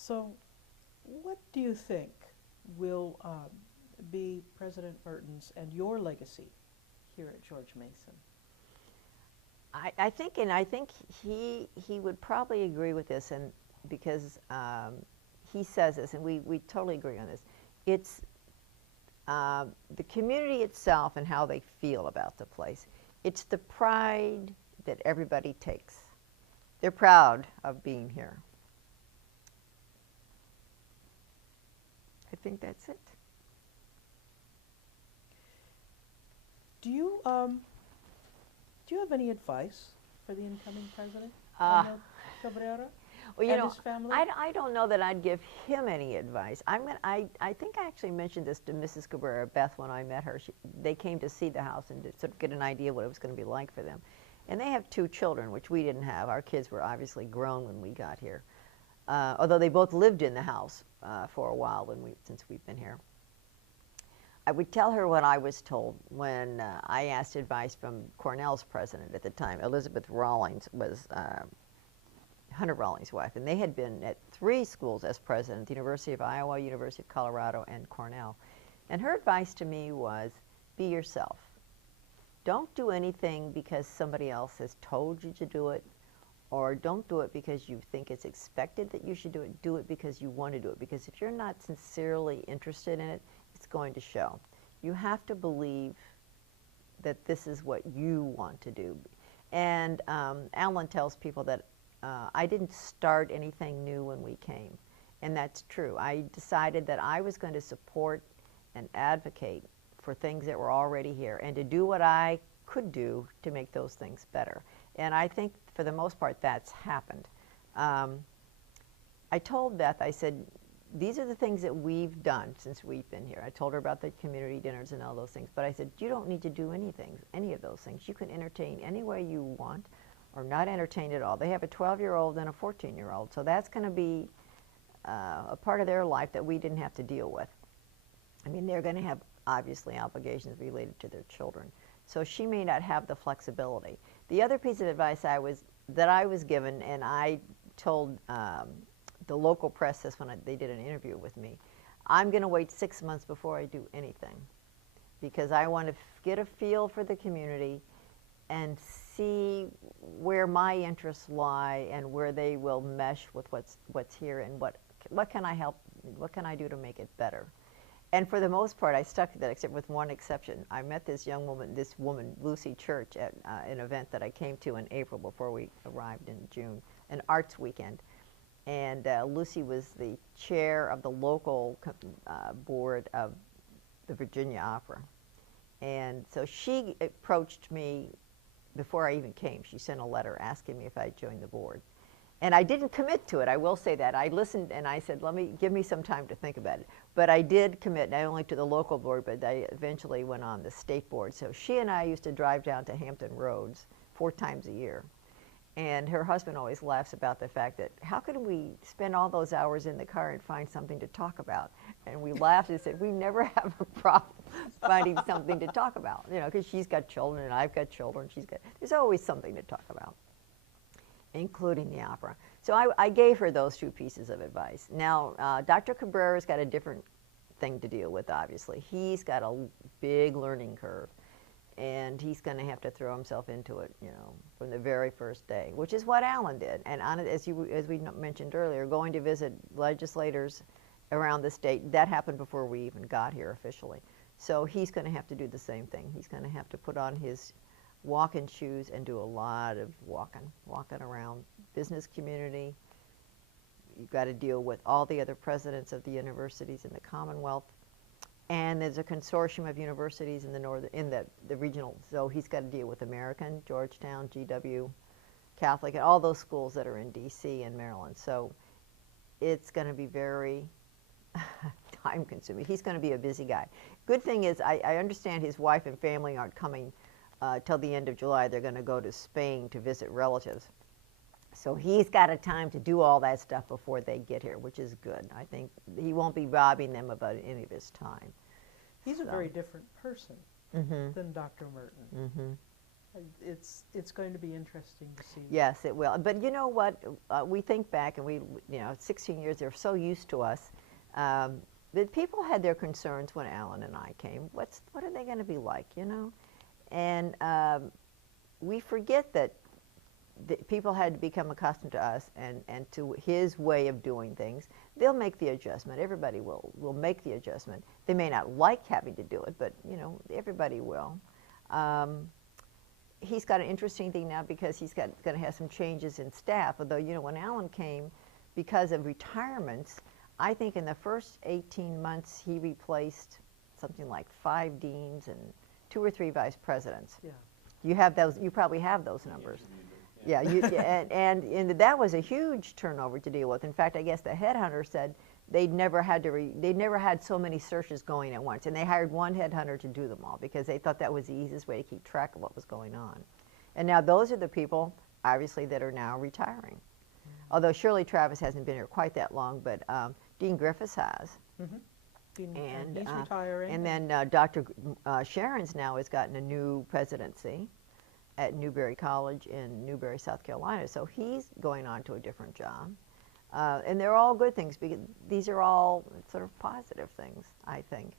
So, what do you think will be President Merten's and your legacy here at George Mason? I think he would probably agree with this, and because he says this, and we totally agree on this. It's the community itself and how they feel about the place. It's the pride that everybody takes. They're proud of being here. I think that's it. Do you um, do you have any advice for the incoming president, Uh, Daniel Cabrera, well, and his family? I don't know that I'd give him any advice. I think I actually mentioned this to Mrs. Cabrera, Beth, when I met her. They came to see the house and to sort of get an idea what it was going to be like for them. And they have 2 children, which we didn't have. Our kids were obviously grown when we got here, although they both lived in the house for a while since we've been here. I would tell her what I was told when I asked advice from Cornell's president at the time. Elizabeth Rawlings was Hunter Rawlings' wife, and they had been at 3 schools as president, the University of Iowa, University of Colorado, and Cornell. And her advice to me was, be yourself. Don't do anything because somebody else has told you to do it, or don't do it because you think it's expected that you should do it. Do it because you want to do it, because if you're not sincerely interested in it, it's going to show. You have to believe that this is what you want to do. And Alan tells people that I didn't start anything new when we came, and that's true. I decided that I was going to support and advocate for things that were already here and to do what I could do to make those things better. And I think for the most part that's happened. I told Beth, I said, these are the things that we've done since we've been here. I told her about the community dinners and all those things, but I said, you don't need to do any of those things. You can entertain any way you want or not entertain at all. They have a 12-year-old and a 14-year-old, so that's going to be a part of their life that we didn't have to deal with. I mean, they're going to have, obviously, obligations related to their children. So she may not have the flexibility. The other piece of advice that I was given, and I told the local press this when they did an interview with me, I'm going to wait 6 months before I do anything, because I want to get a feel for the community and see where my interests lie and where they will mesh with what's here, and what can I help, what can I do to make it better. And for the most part, I stuck to that, except with one exception. I met this woman, Lucy Church, at an event that I came to in April before we arrived in June, an arts weekend. And Lucy was the chair of the local board of the Virginia Opera. And so she approached me before I even came. She sent a letter asking me if I'd join the board. And I didn't commit to it, I will say that. I listened and I said, give me some time to think about it. But I did commit not only to the local board, but I eventually went on the state board. So she and I used to drive down to Hampton Roads 4 times a year. And her husband always laughs about the fact that, how could we spend all those hours in the car and find something to talk about? And we laughed and said, we never have a problem finding something to talk about, because she's got children and I've got children. There's always something to talk about, including the opera. So I gave her those 2 pieces of advice. Now, Dr. Cabrera's got a different thing to deal with, obviously. He's got a big learning curve, and he's going to have to throw himself into it, from the very first day, which is what Alan did. And as we mentioned earlier, going to visit legislators around the state, that happened before we even got here officially. So he's going to have to do the same thing. He's going to have to put on his walking shoes and do a lot of walking around business community. You've got to deal with all the other presidents of the universities in the Commonwealth, and there's a consortium of universities in the regional. So he's got to deal with American, Georgetown, GW, Catholic, and all those schools that are in D.C. and Maryland. So it's going to be very time-consuming. He's going to be a busy guy. Good thing is, I understand his wife and family aren't coming till the end of July. They're going to go to Spain to visit relatives. So he's got a time to do all that stuff before they get here, which is good. I think he won't be robbing them about any of his time. He's a very different person than Dr. Merten. It's going to be interesting to see. Yes, it will. But you know what? We think back, and 16 years, they're so used to us. That people had their concerns when Alan and I came. What are they going to be like, And we forget that people had to become accustomed to us and to his way of doing things. They'll make the adjustment. Everybody will make the adjustment. They may not like having to do it, but everybody will. He's got an interesting thing now because he's going to have some changes in staff. Although when Alan came, because of retirements, I think in the first 18 months he replaced something like 5 deans and 2 or 3 vice presidents. Yeah. You have those. You probably have those numbers. Yeah, and that was a huge turnover to deal with. In fact, I guess the headhunter said they'd never had so many searches going at once, and they hired one headhunter to do them all because they thought that was the easiest way to keep track of what was going on. And now those are the people, obviously, that are now retiring. Although Shirley Travis hasn't been here quite that long, but Dean Griffiths has. And he's retiring. And then Dr. Sharon's now has gotten a new presidency at Newberry College in Newberry, South Carolina. So he's going on to a different job. And they're all good things because these are all sort of positive things, I think.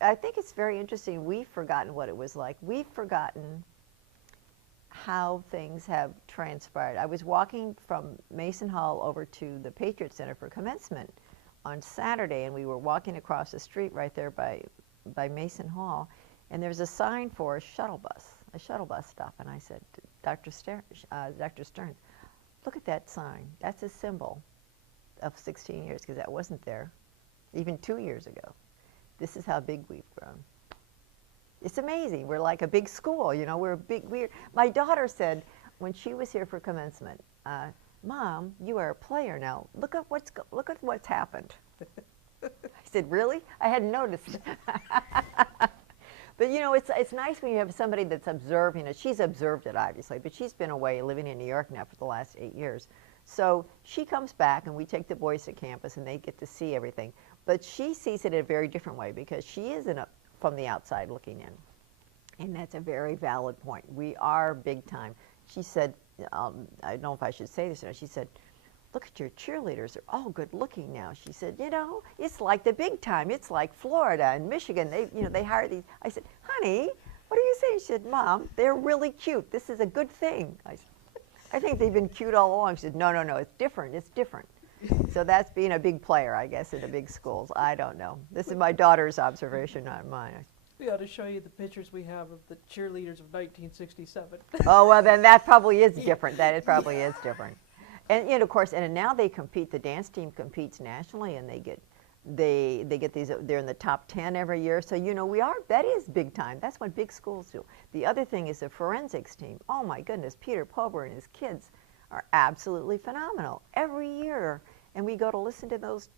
I think it's very interesting. We've forgotten what it was like. We've forgotten how things have transpired. I was walking from Mason Hall over to the Patriot Center for commencement on Saturday, and we were walking across the street right there by Mason Hall, and there's a sign for a shuttle bus stop. And I said, Dr. Stearns, look at that sign. That's a symbol of 16 years, because that wasn't there even 2 years ago. This is how big we've grown. It's amazing. We're like a big school, my daughter said when she was here for commencement, Mom, you are a player now. Look at what's happened. I said, really? I hadn't noticed. But it's nice when you have somebody that's observing it. She's observed it, obviously, but she's been away living in New York now for the last 8 years. So she comes back, and we take the boys to campus, and they get to see everything. But she sees it in a very different way because she is from the outside looking in. And that's a very valid point. We are big time. She said, I don't know if I should say this or not, she said, look at your cheerleaders. They're all good looking now. She said, it's like the big time. It's like Florida and Michigan. They hire these. I said, honey, what are you saying? She said, Mom, they're really cute. This is a good thing. I said, I think they've been cute all along. She said, no, it's different. It's different. So that's being a big player, I guess, in the big schools. I don't know. This is my daughter's observation, not mine. We ought to show you the pictures we have of the cheerleaders of 1967. Oh, well, then that probably is different. That probably is different. And of course, and now they compete. The dance team competes nationally, and they get these. They're in the top 10 every year. So that is big time. That's what big schools do. The other thing is the forensics team. Oh my goodness, Peter Pober and his kids are absolutely phenomenal every year. And we go to listen to those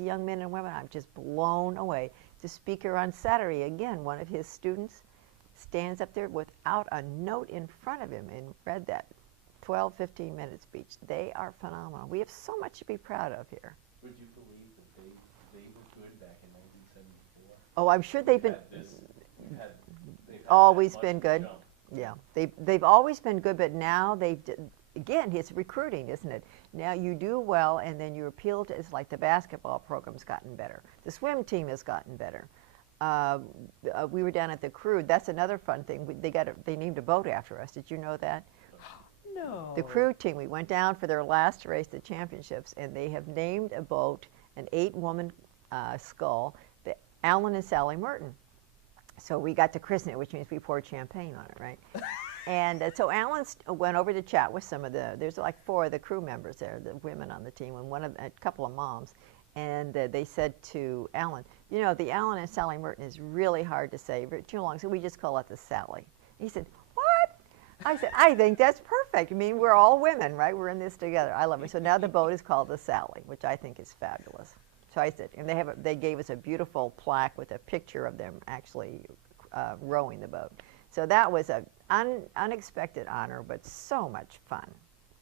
young men and women. I'm just blown away. The speaker on Saturday, again, one of his students stands up there without a note in front of him and read that 12, 15-minute speech. They are phenomenal. We have so much to be proud of here. Would you believe that they were good back in 1974? Oh, I'm sure they've They've always been good. Jump. Yeah, they've always been good, but now again, it's recruiting, isn't it? Now you do well, and then you appeal to. It's like the basketball program's gotten better. The swim team has gotten better. We were down at the Crew. That's another fun thing. They named a boat after us. Did you know that? No. The Crew team. We went down for their last race, the championships, and they have named a boat an 8-woman scull, the Alan and Sally Merten. So we got to christen it, which means we poured champagne on it, right? And so Alan went over to chat with there's like 4 of the crew members there, the women on the team, and a couple of moms. And they said to Alan, the Alan and Sally Merten is really hard to say too long, so we just call it the Sally. He said, what? I said, I think that's perfect. I mean, we're all women, right? We're in this together. I love it. So now the boat is called the Sally, which I think is fabulous. So I said, and they gave us a beautiful plaque with a picture of them actually rowing the boat. So that was an unexpected honor, but so much fun.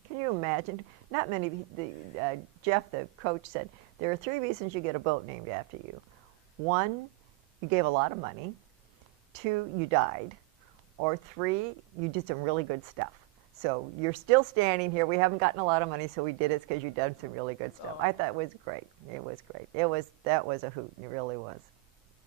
Can you imagine? Not many. Jeff, the coach, said, there are 3 reasons you get a boat named after you. 1, you gave a lot of money. 2, you died. or 3, you did some really good stuff. So you're still standing here. We haven't gotten a lot of money, so we did it because you've done some really good stuff. Oh. I thought it was great. It was great. That was a hoot. It really was.